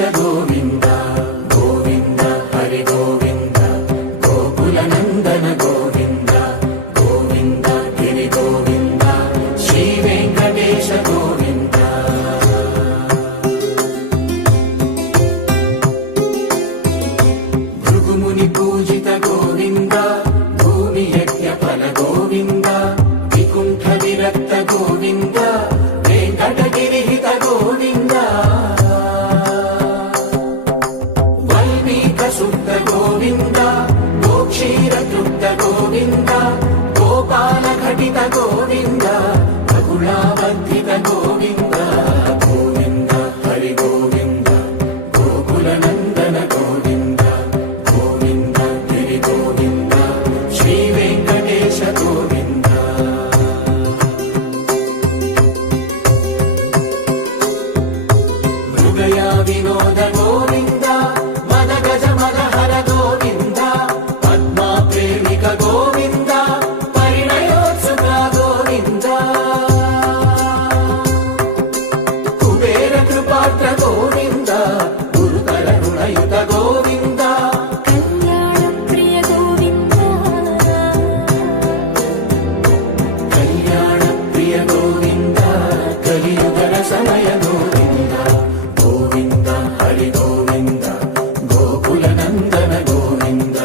వెంకటేశ గోవింద గోవింద హరి గోవింద గోకుల నందన గోవింద గోవింద గిరి గోవింద శ్రీ వెంకటేశ గోవింద భృగుముని పూజిత గోవింద భూమి యజ్ఞ ఫల గోవింద వికుంఠ విరక్త గోవింద వెంకటగిరిహిత గోవింద వల్మీక శుద్ధ గోవింద గోక్షీర తృప్త గోవింద గోపాల ఘటిత గోవింద రఘుళావర్ధిత గోవింద గోవింద హరి గోవింద గోకుల నందన గోవింద గోవింద గిరి గోవింద శ్రీ వెంకటేశ గోవింద మృగయా వినోద గోవింద మద గజ మద హర గోవింద పద్మా ప్రేమిక గోవింద పరిణయోత్సుక గోవింద కుబేర కృపాత్ర గోవింద గురుతర రుణయుత గోవింద కళ్యాణ ప్రియ గోవింద కళ్యాణ ప్రియ గోవింద కలియుగ సమయ గోవింద గోవింద హరి గోవింద గోకుల నందన గోవింద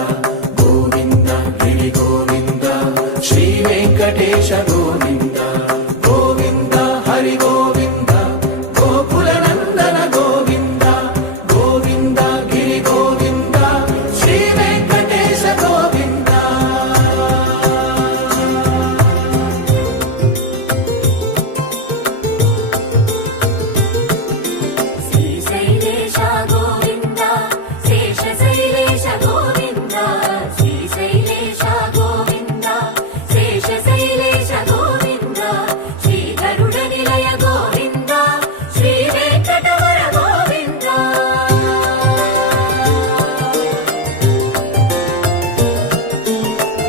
గోవింద గిరి గోవింద శ్రీ వెంకటేశ గోవింద గోవింద హరి గోవింద గోకుల నందన గోవింద గోవింద గిరి గోవింద శ్రీ వెంకటేశ గోవింద శ్రీశైలేశ గోవింద శేషశైలేశ గోవింద శ్రీశైలేశ గోవింద శేషశైలేశ గోవింద శ్రీ గరుడ నిలయ గోవింద శ్రీ వెంకటవర గోవింద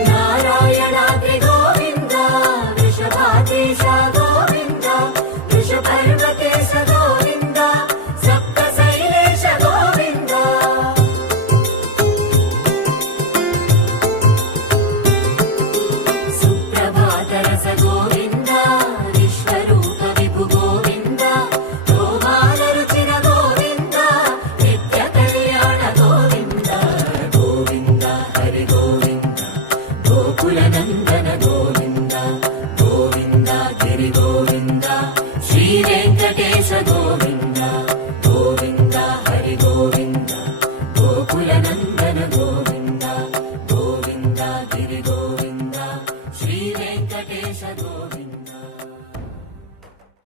నారాయణాద్రి గోవింద వృషభాద్రీశ గోవింద వృషపర్వతేశ గోవింద సప్తశైలేశ గోవింద సుప్రభాతరస గోవింద విశ్వరూప విభు గోవింద గోమాల రుచిర గోవింద నిత్య కళ్యాణ గోవింద గోవింద హరి గోవింద గోకుల నందన